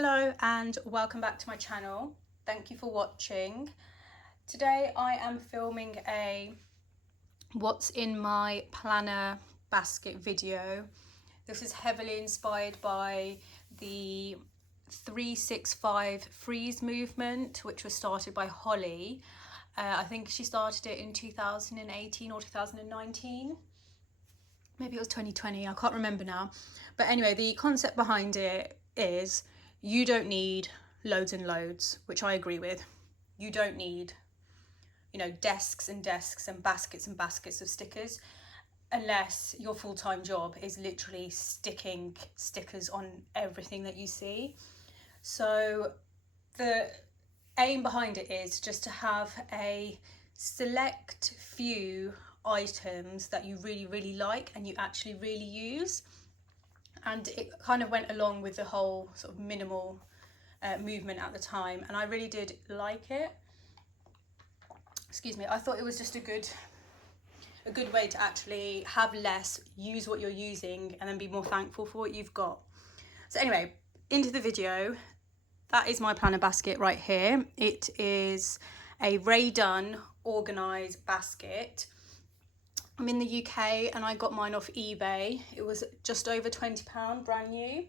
Hello and welcome back to my channel. Thank you for watching. Today I am filming a what's in my planner basket video. This is heavily inspired by the 365 freeze movement, which was started by Holly. I think she started it in 2018 or 2019. Maybe it was 2020, I can't remember now. But anyway, the concept behind it is you don't need loads and loads, which I agree with. You don't need, desks and desks and baskets of stickers, unless your full-time job is literally sticking stickers on everything that you see. So the aim behind it is just to have a select few items that you really like and you actually really use. And it kind of went along with the whole sort of minimal movement at the time, and I really did like it. Excuse me. I thought it was just a good way to actually have less, use what you're using, and then be more thankful for what you've got. So anyway, into the video. That is my planner basket right here. It is a Ray Dunn organised basket. I'm in the UK and I got mine off eBay. It was just over £20 brand new,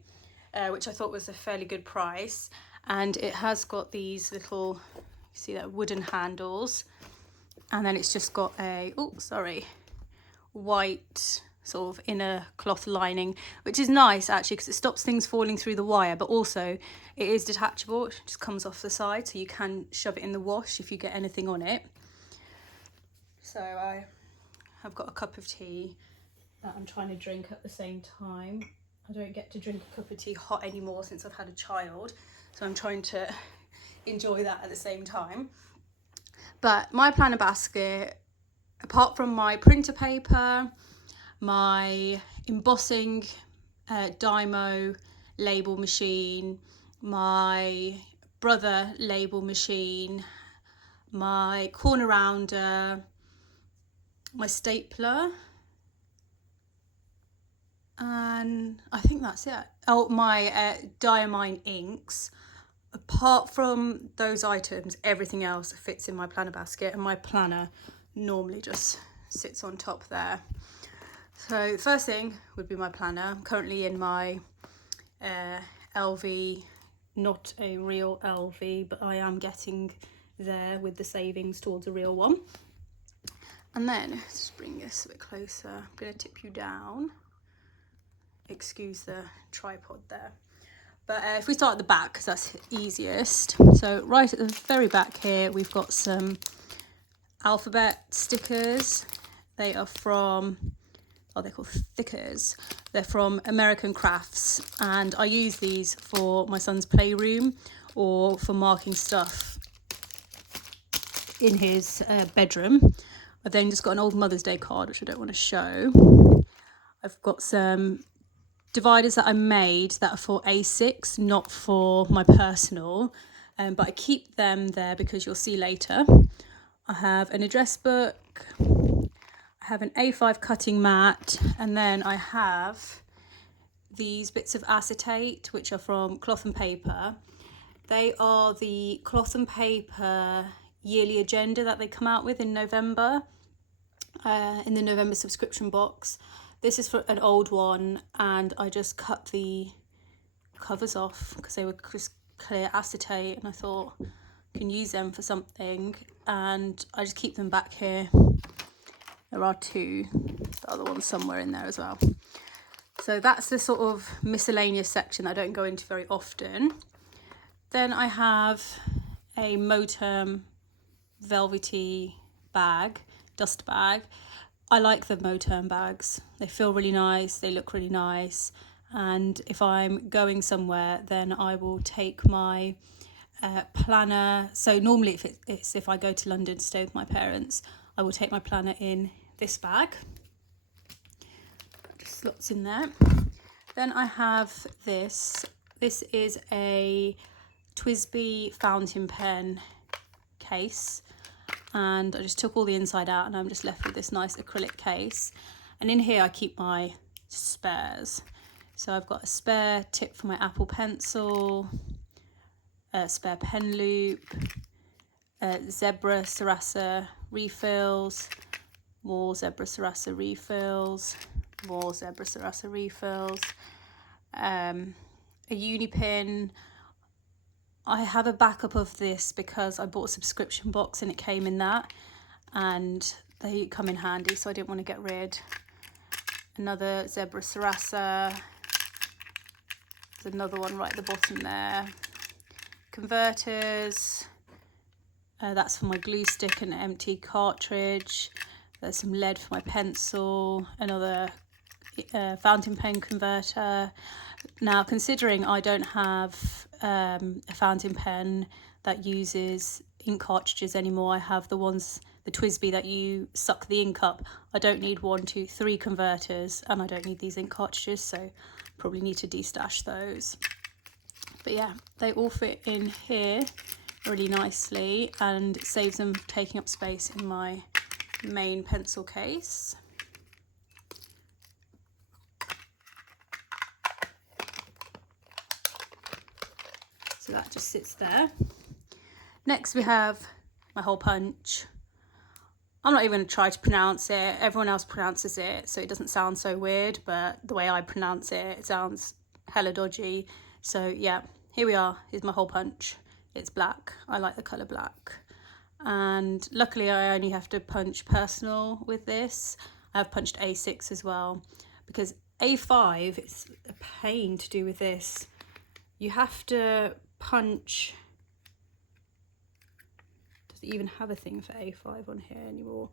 which I thought was a fairly good price. And it has got these little, you see that, wooden handles. And then it's just got a, white sort of inner cloth lining, which is nice actually because it stops things falling through the wire, but also it is detachable. It just comes off the side, so you can shove it in the wash if you get anything on it. So I've got a cup of tea that I'm trying to drink at the same time. I don't get to drink a cup of tea hot anymore since I've had a child, so I'm trying to enjoy that at the same time. But my planner basket, apart from my printer paper, my embossing Dymo label machine, my brother label machine, my corner rounder, my stapler, and I think that's it. Oh, my diamine inks. Apart from those items, everything else fits in my planner basket, and my planner normally just sits on top there. So the first thing would be my planner. I'm currently in my LV, not a real LV, but I am getting there with the savings towards a real one. And then, let's bring this a bit closer. I'm going to tip you down. Excuse the tripod there. But if we start at the back, because that's easiest. So right at the very back here, we've got some alphabet stickers. They are from, they're called thickers. They're from American Crafts. And I use these for my son's playroom or for marking stuff in his bedroom. I've then just got an old Mother's Day card, which I don't want to show. I've got some dividers that I made that are for A6, not for my personal, but I keep them there because you'll see later. I have an address book, I have an A5 cutting mat, and then I have these bits of acetate, which are from Cloth and Paper. They are the Cloth and Paper yearly agenda that they come out with in November, in the November subscription box. This is for an old one, and I just cut the covers off because they were just clear acetate, and I thought I can use them for something, and I just keep them back here. There are two, the other one's somewhere in there as well. So that's the sort of miscellaneous section that I don't go into very often. Then I have a Moterm velvety bag, dust bag. I like the Moterm bags. They feel really nice, they look really nice, and if I'm going somewhere, then I will take my planner. So normally if I go to London to stay with my parents, I will take my planner in this bag. Just slots in there. Then I have this. This is a TWSBI fountain pen case, and I just took all the inside out and I'm just left with this nice acrylic case, and in here I keep my spares. So I've got a spare tip for my Apple Pencil, spare pen loop, zebra Sarasa refills, more zebra Sarasa refills, more zebra Sarasa refills, a uni pin. I have a backup of this because I bought a subscription box and it came in that, and they come in handy, so I didn't want to get rid. Another zebra Sarasa. There's another one right at the bottom there. Converters. That's for my glue stick and empty cartridge. There's some lead for my pencil. Another fountain pen converter. Now, considering I don't have a fountain pen that uses ink cartridges anymore, I have the ones, the TWSBI, that you suck the ink up. I don't need 1, 2, 3 converters, and I don't need these ink cartridges, so probably need to destash those. But yeah, they all fit in here really nicely, and it saves them taking up space in my main pencil case. So that just sits there. Next we have my hole punch. I'm not even going to try to pronounce it. Everyone else pronounces it, so it doesn't sound so weird, but the way I pronounce it, it sounds hella dodgy. So yeah, here we are. Here's my hole punch. It's black. I like the colour black. And luckily I only have to punch personal with this. I have punched A6 as well, because A5, it's a pain to do with this. You have to punch. Does it even have a thing for A5 on here anymore?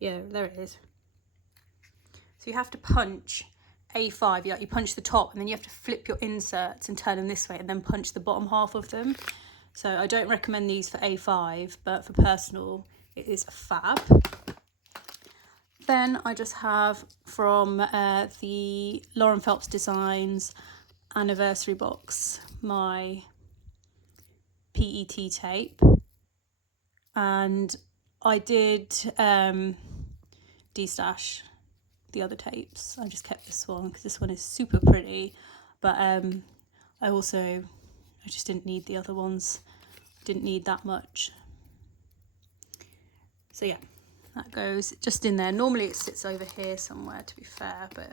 Yeah, there it is. So you have to punch A5, you punch the top, and then you have to flip your inserts and turn them this way and then punch the bottom half of them. So I don't recommend these for A5, but for personal it is fab. Then I just have from the Lauren Phelps Designs anniversary box my PET tape, and I did destash the other tapes. I just kept this one because this one is super pretty, but I just didn't need the other ones, didn't need that much. So yeah, that goes just in there. Normally it sits over here somewhere, to be fair, but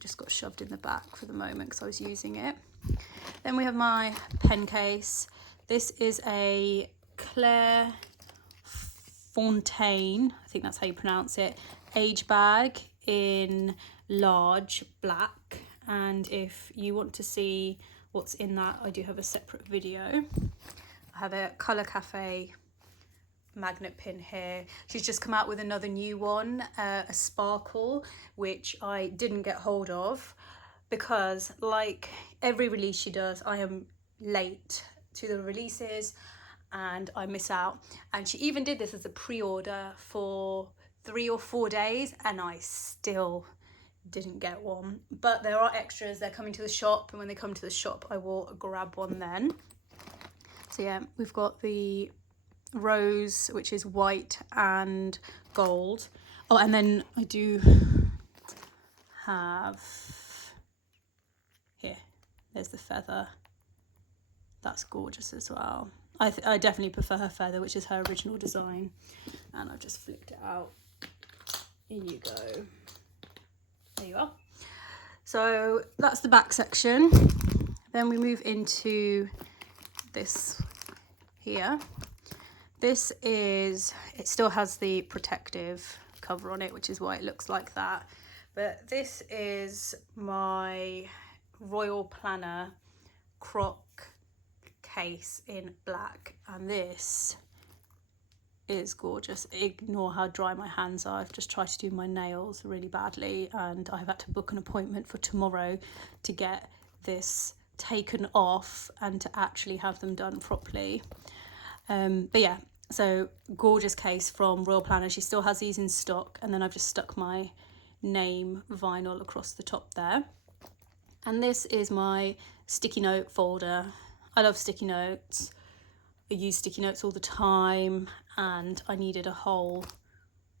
just got shoved in the back for the moment because I was using it. Then we have my pen case. This is a Claire Fontaine, I think that's how you pronounce it, age bag in large black. And if you want to see what's in that, I do have a separate video. I have a Colour Cafe magnet pin here. She's just come out with another new one, a sparkle, which I didn't get hold of because, like every release she does, I am late to the releases and I miss out. And she even did this as a pre-order for 3 or 4 days and I still didn't get one. But there are extras, they're coming to the shop, and when they come to the shop I will grab one then. So yeah, we've got the rose, which is white and gold. Oh, and then I do have here, there's the feather. That's gorgeous as well. I definitely prefer her feather, which is her original design, and I've just flipped it out. In you go. There you are. So that's the back section. Then we move into this here. This is, it still has the protective cover on it, which is why it looks like that. But this is my Royal Planner Croc case in black, and this is gorgeous. Ignore how dry my hands are. I've just tried to do my nails really badly, and I've had to book an appointment for tomorrow to get this taken off and to actually have them done properly. But yeah, so gorgeous case from Royal Planner. She still has these in stock, and then I've just stuck my name vinyl across the top there. And this is my sticky note folder. I love sticky notes. I use sticky notes all the time, and I needed a whole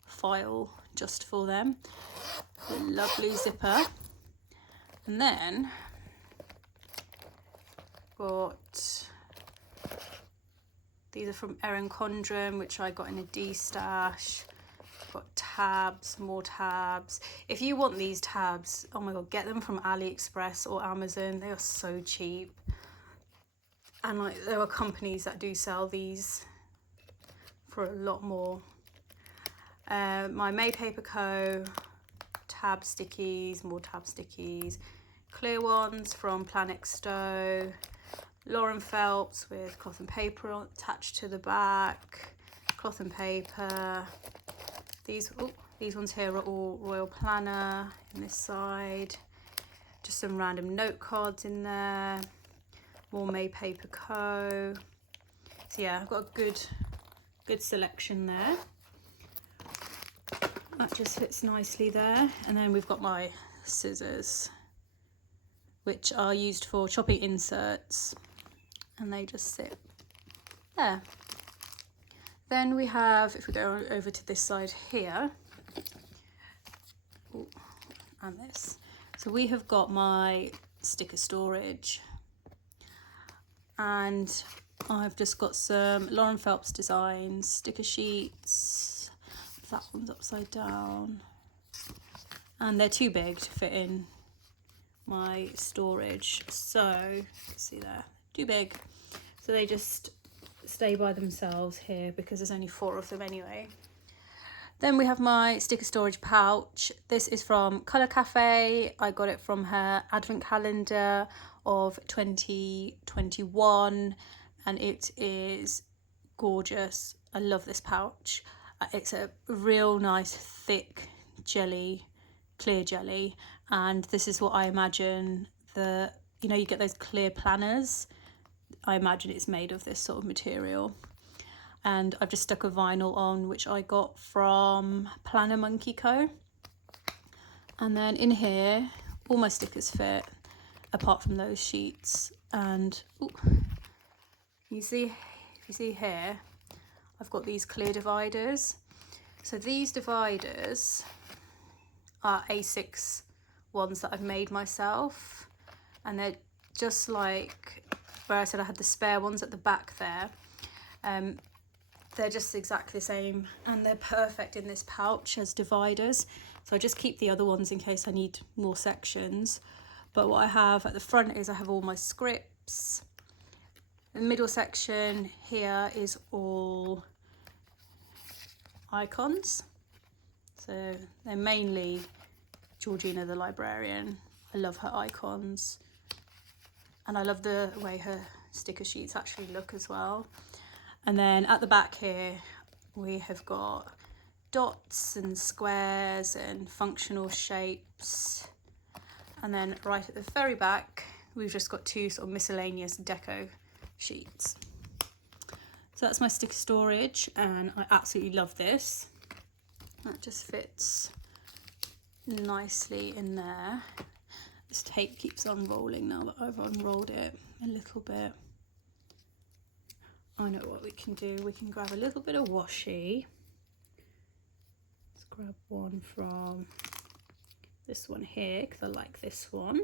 file just for them. A lovely zipper. And then got These are from Erin Condren, which I got in a D stash. Got tabs, more tabs. If you want these tabs, oh my god, get them from AliExpress or Amazon. They are so cheap. And like, there are companies that do sell these for a lot more. My May Paper Co. tab stickies, more tab stickies. Clear ones from Planet Stowe. Lauren Phelps with cloth and paper attached to the back. Cloth and paper. These ones here are all Royal Planner in this side. Just some random note cards in there. More May Paper Co. So yeah, I've got a good selection there. That just fits nicely there. And then we've got my scissors, which are used for chopping inserts, and they just sit there. Then we have, if we go over to this side here, ooh, and this. So we have got my sticker storage, and I've just got some Lauren Phelps designs, sticker sheets. That one's upside down, and they're too big to fit in my storage. So, see there, too big. So they just stay by themselves here because there's only 4 of them anyway. Then we have my sticker storage pouch. This is from Colour Cafe. I got it from her advent calendar of 2021, and it is gorgeous. I love this pouch. It's a real nice thick jelly, clear jelly, and this is what I imagine you know, you get those clear planners. I imagine it's made of this sort of material. And I've just stuck a vinyl on, which I got from Planner Monkey Co. And then in here, all my stickers fit, apart from those sheets. And ooh, you see here, I've got these clear dividers. So these dividers are A6 ones that I've made myself, and they're just like where I said I had the spare ones at the back there. They're just exactly the same, and they're perfect in this pouch as dividers. So I just keep the other ones in case I need more sections. But what I have at the front is I have all my scripts. The middle section here is all icons. So they're mainly Georgina the librarian. I love her icons, and I love the way her sticker sheets actually look as well. And then at the back here we have got dots and squares and functional shapes, and then right at the very back we've just got 2 sort of miscellaneous deco sheets. So that's my sticker storage, and I absolutely love this. That just fits nicely in there. This tape keeps unrolling now that I've unrolled it a little bit. I know what we can do. We can grab a little bit of washi. Let's grab one from this one here because I like this one.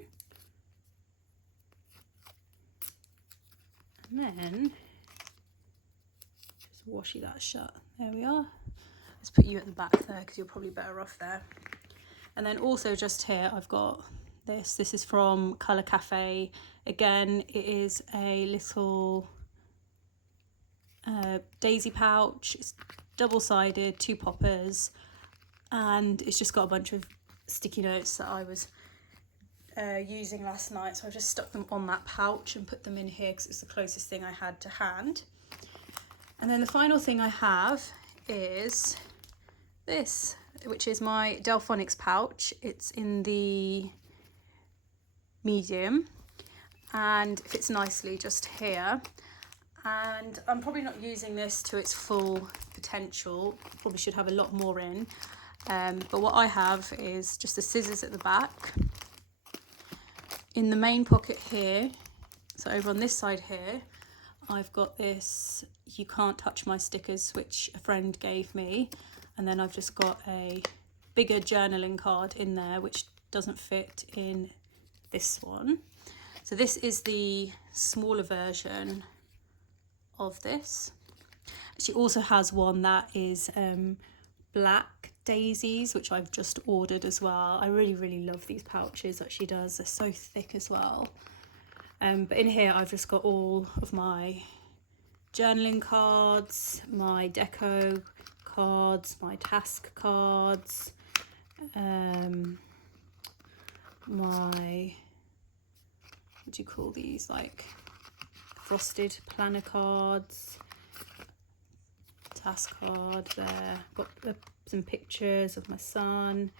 And then just washi that shut. There we are. Let's put you at the back there because you're probably better off there. And then also just here I've got this. This is from Colour Cafe. Again, it is a little daisy pouch. It's double-sided, 2 poppers, and it's just got a bunch of sticky notes that I was using last night, so I just stuck them on that pouch and put them in here because it's the closest thing I had to hand. And then the final thing I have is this, which is my Dell Phonics pouch. It's in the medium and fits nicely just here. And I'm probably not using this to its full potential. Probably should have a lot more in. But what I have is just the scissors at the back. In the main pocket here, so over on this side here, I've got this "You Can't Touch My Stickers," which a friend gave me. And then I've just got a bigger journaling card in there, which doesn't fit in this one. So this is the smaller version of this. She also has one that is black daisies, which I've just ordered as well. I really love these pouches that she does. They're so thick as well. But in here I've just got all of my journaling cards, my deco cards, my task cards, my, what do you call these, like frosted planner cards, task card there. Got some pictures of my son.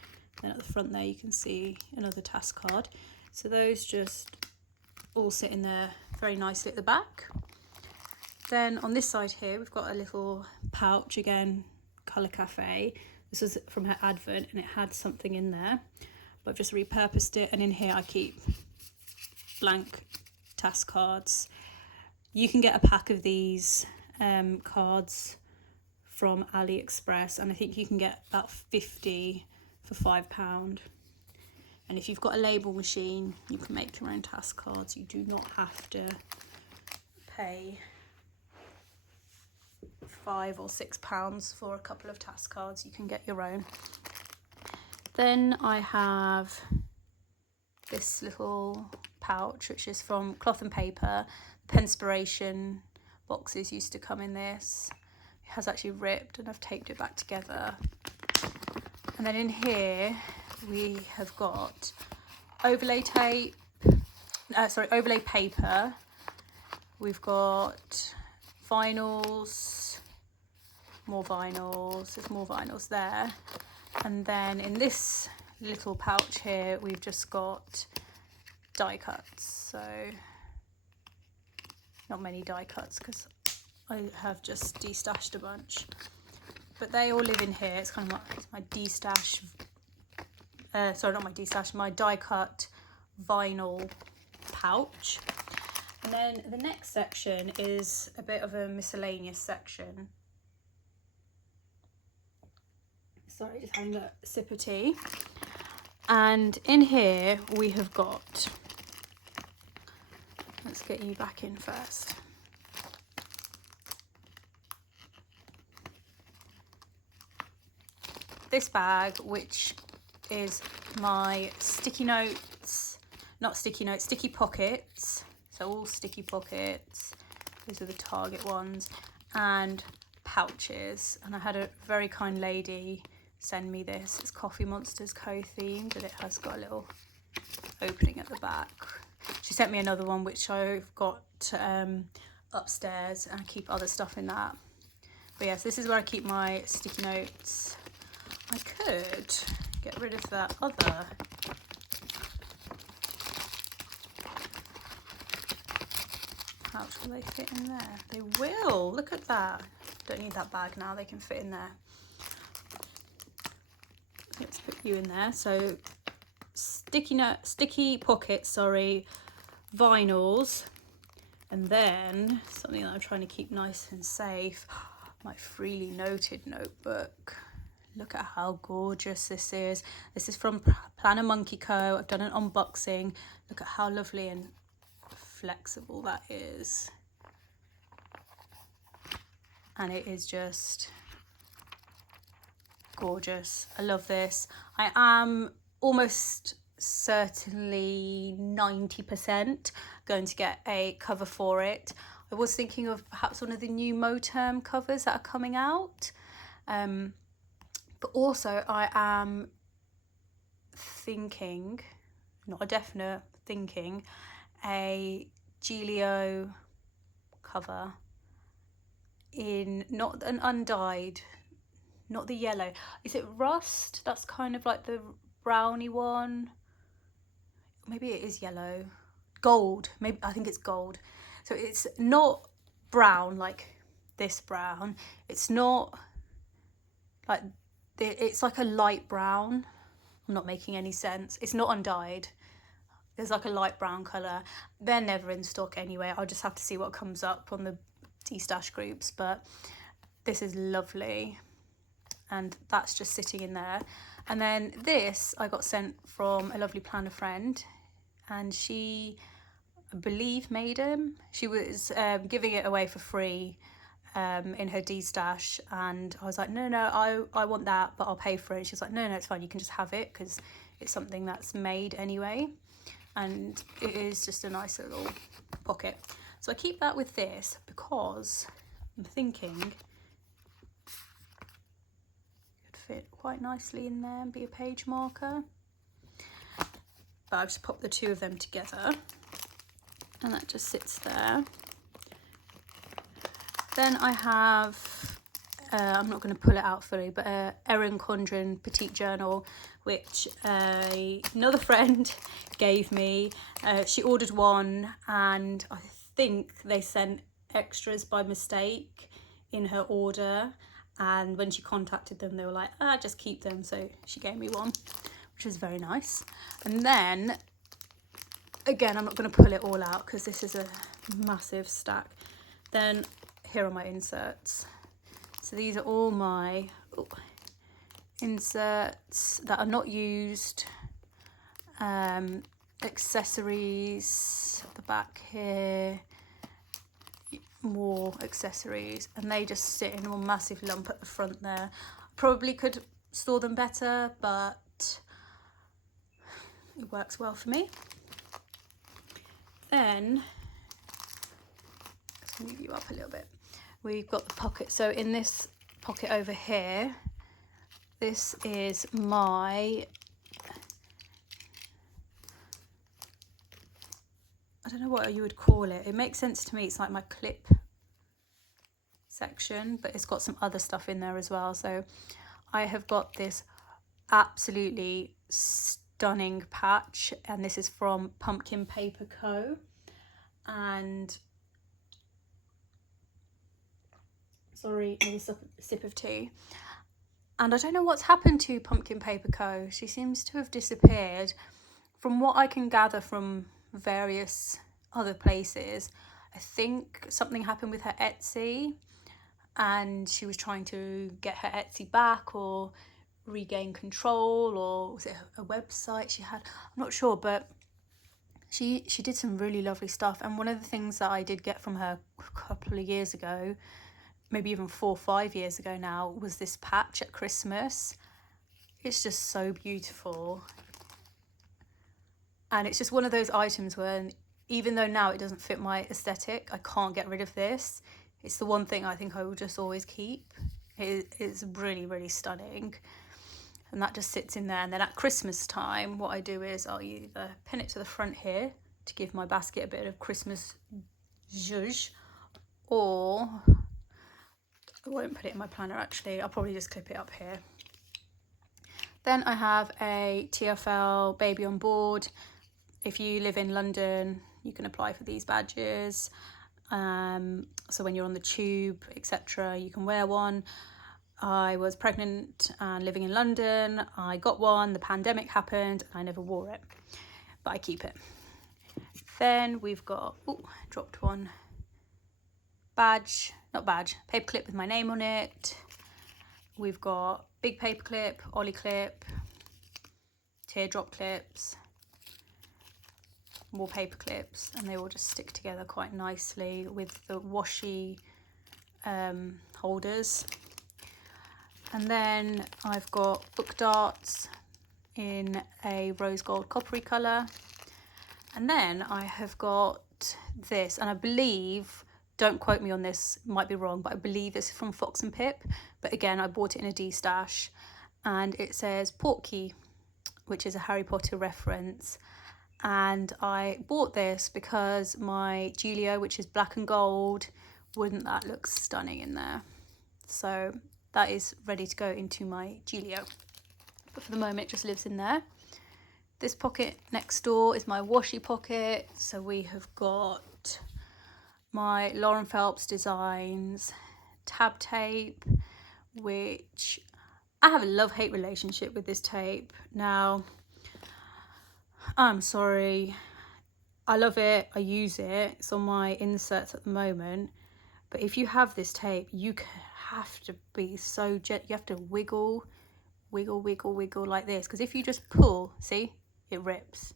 Then at the front there you can see another task card. So those just all sit in there very nicely at the back. Then on this side here we've got a little pouch, again, Colour Cafe. This was from her advert and it had something in there, but I've just repurposed it, and in here I keep blank task cards. You can get a pack of these cards from AliExpress, and I think you can get about 50 for £5. And if you've got a label machine, you can make your own task cards. You do not have to pay £5 or £6 for a couple of task cards. You can get your own. Then I have this little pouch, which is from Cloth and Paper. Penspiration boxes used to come in this. It has actually ripped and I've taped it back together. And then in here we have got overlay tape, overlay paper. We've got vinyls, more vinyls, there's more vinyls there. And then in this little pouch here we've just got die cuts. So not many die cuts because I have just destashed a bunch, but they all live in here. It's kind of like my destash, sorry, not my destash, my die cut vinyl pouch. And then the next section is a bit of a miscellaneous section. Sorry, just having a sip of tea. And in here we have got, let's get you back in first. This bag, which is my sticky notes, not sticky notes, sticky pockets. So all sticky pockets, these are the Target ones, and pouches. And I had a very kind lady send me this. It's Coffee Monsters co-themed, and it has got a little opening at the back. She sent me another one which I've got upstairs, and I keep other stuff in that. But yes, this is where I keep my sticky notes. I could get rid of that other pouch. Will they fit in there? They will. Look at that. Don't need that bag now. They can fit in there. Let's put you in there. So sticky pockets, vinyls, and then something that I'm trying to keep nice and safe, my freely noted notebook. Look at how gorgeous this is. This is from Planner Monkey Co. I've done an unboxing. Look at how lovely and flexible that is. And it is just gorgeous. I love this. I am almost certainly 90% going to get a cover for it. I was thinking of perhaps one of the new Moterm covers that are coming out. But also I am thinking, not a definite thinking, a Gillio cover in not an undyed, not the yellow. Is it rust? That's kind of like the browny one. Maybe it is yellow. Gold. Maybe I think it's gold. So it's not brown like this brown. It's not like, it's like a light brown. I'm not making any sense. It's not undyed. There's like a light brown colour. They're never in stock anyway. I'll just have to see what comes up on the destash groups, but this is lovely. And that's just sitting in there. And then this I got sent from a lovely planner friend, and she, I believe, made them. She was giving it away for free in her D stash, and I was like, no, I want that, but I'll pay for it. She's like, no, it's fine, you can just have it because it's something that's made anyway, and it is just a nice little pocket. So I keep that with this because I'm thinking it could fit quite nicely in there and be a page marker. But I've just popped the two of them together and that just sits there. Then I have, I'm not going to pull it out fully, but Erin Condren Petite journal, which another friend gave me. She ordered one and I think they sent extras by mistake in her order. And when she contacted them, they were like, just keep them. So she gave me one, which is very nice. And then, again, I'm not going to pull it all out because this is a massive stack. Then here are my inserts. So these are all my inserts that are not used. Accessories at the back here. More accessories. And they just sit in a massive lump at the front there. Probably could store them better, but it works well for me. Then, let's move you up a little bit. We've got the pocket. So in this pocket over here, this is my, I don't know what you would call it. It makes sense to me. It's like my clip section, but it's got some other stuff in there as well. So I have got this absolutely stunning patch, and this is from Pumpkin Paper Co. And sorry, a sip of tea. And I don't know what's happened to Pumpkin Paper Co. She seems to have disappeared. From what I can gather from various other places, I think something happened with her Etsy and she was trying to get her Etsy back or regain control, or was it a website she had? I'm not sure, but she did some really lovely stuff. And one of the things that I did get from her a couple of years ago, maybe even 4 or 5 years ago now, was this patch at Christmas. It's just so beautiful. And it's just one of those items where, even though now it doesn't fit my aesthetic, I can't get rid of this. It's the one thing I think I will just always keep. It's really, really stunning. And that just sits in there. And then at Christmas time, what I do is I'll either pin it to the front here to give my basket a bit of Christmas zhuzh, or I won't put it in my planner actually. I'll probably just clip it up here. Then I have a TFL baby on board. If you live in London, you can apply for these badges. So when you're on the tube, etc., you can wear one. I was pregnant and living in London. I got one, the pandemic happened, and I never wore it, but I keep it. Then we've got, dropped one, paper clip with my name on it. We've got big paper clip, ollie clip, teardrop clips, more paper clips, and they all just stick together quite nicely with the washi holders. And then I've got book darts in a rose gold coppery colour. And then I have got this, and I believe, don't quote me on this, might be wrong, but I believe this is from Fox and Pip. But again, I bought it in a D stash, and it says Portkey, which is a Harry Potter reference. And I bought this because my Gillio, which is black and gold, wouldn't that look stunning in there? So that is ready to go into my Gillio. But for the moment, it just lives in there. This pocket next door is my Washi Pocket. So we have got my Lauren Phelps Designs tab tape, which I have a love-hate relationship with this tape. Now, I'm sorry, I love it, I use it, it's on my inserts at the moment, but if you have this tape, you have to be so you have to wiggle like this, because if you just pull, see, it rips.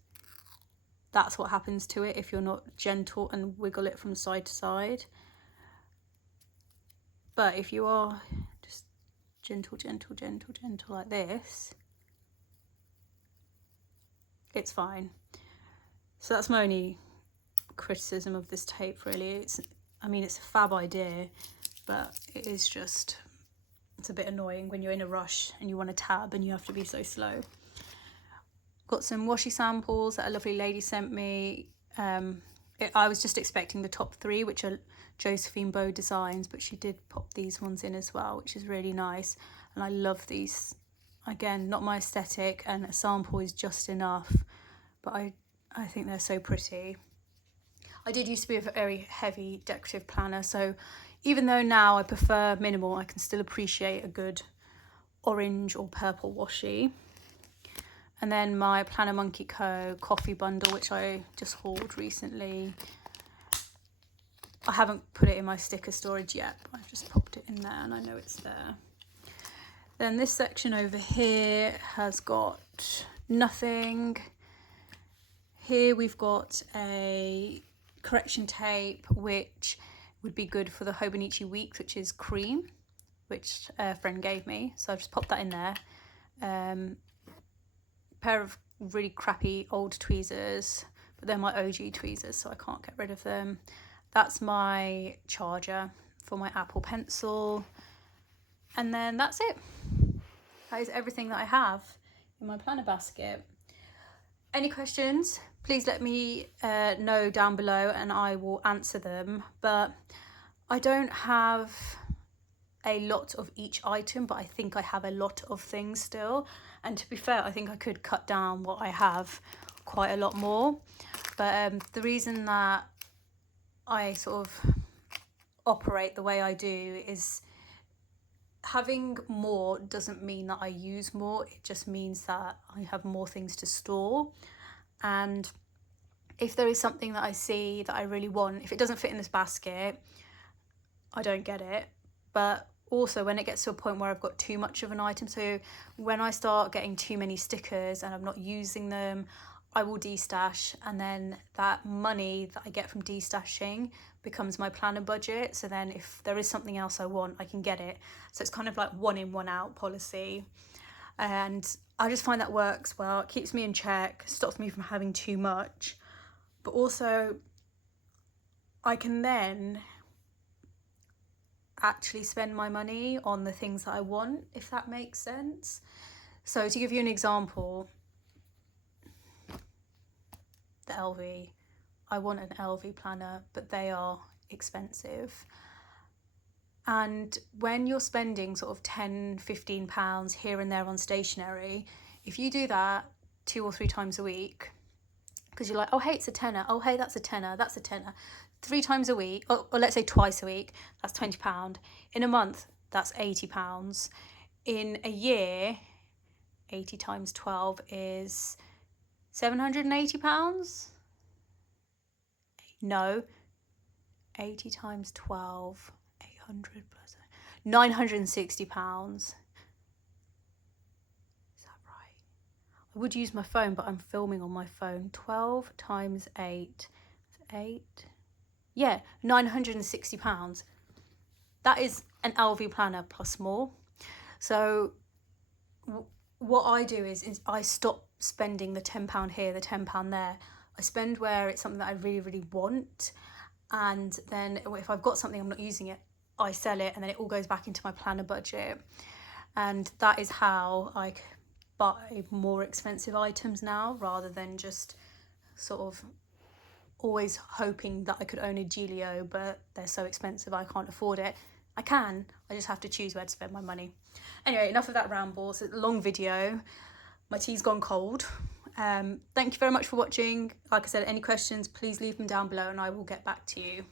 That's what happens to it if you're not gentle and wiggle it from side to side. But if you are just gentle, gentle, gentle, gentle like this, it's fine. So that's my only criticism of this tape, really. I mean, it's a fab idea, but it is just, it's a bit annoying when you're in a rush and you want to tab and you have to be so slow. Got some washi samples that a lovely lady sent me. I was just expecting the top 3, which are Josephine Bow designs, but she did pop these ones in as well, which is really nice. And I love these. Again, not my aesthetic, and a sample is just enough, but I think they're so pretty. I did used to be a very heavy decorative planner, so even though now I prefer minimal, I can still appreciate a good orange or purple washi. And then my Planner Monkey Co. coffee bundle, which I just hauled recently. I haven't put it in my sticker storage yet, but I've just popped it in there and I know it's there. Then this section over here has got nothing. Here we've got a correction tape, which would be good for the Hobonichi Weeks, which is cream, which a friend gave me. So I've just popped that in there. Pair of really crappy old tweezers, but they're my OG tweezers, so I can't get rid of them. That's my charger for my Apple Pencil. And then that's it. That is everything that I have in my planner basket. Any questions, please let me know down below and I will answer them. But I don't have a lot of each item, but I think I have a lot of things still. And to be fair, I think I could cut down what I have quite a lot more. But the reason that I sort of operate the way I do is having more doesn't mean that I use more. It just means that I have more things to store. And if there is something that I see that I really want, if it doesn't fit in this basket, I don't get it. But also when it gets to a point where I've got too much of an item, so when I start getting too many stickers and I'm not using them, I will destash, and then that money that I get from destashing becomes my planner budget. So then if there is something else I want, I can get it. So it's kind of like one in, one out policy. And I just find that works well. It keeps me in check, stops me from having too much. But also I can then actually spend my money on the things that I want, if that makes sense. So to give you an example, the LV, I want an LV planner, but they are expensive. And when you're spending sort of £10-15 here and there on stationery, if you do that 2 or 3 times a week, because you're like, oh hey, it's a tenner, oh hey, that's a tenner, that's a tenner, 3 times a week, or let's say twice a week, that's £20. In a month, that's £80. In a year, 80 times 12 is £780? No, 80 times 12, 800 plus £960. Is that right? I would use my phone, but I'm filming on my phone. 12 times 8, 8. Yeah, £960. That is an LV planner plus more. So what I do is I stop spending the £10 here, the £10 there. I spend where it's something that I really, really want. And then if I've got something I'm not using it, I sell it, and then it all goes back into my planner budget. And that is how I buy more expensive items now, rather than just sort of always hoping that I could own a Gillio, but they're so expensive I can't afford it. I can, I just have to choose where to spend my money. Anyway, enough of that ramble. It's a long video. My tea's gone cold. Thank you very much for watching. Like I said, any questions, please leave them down below and I will get back to you.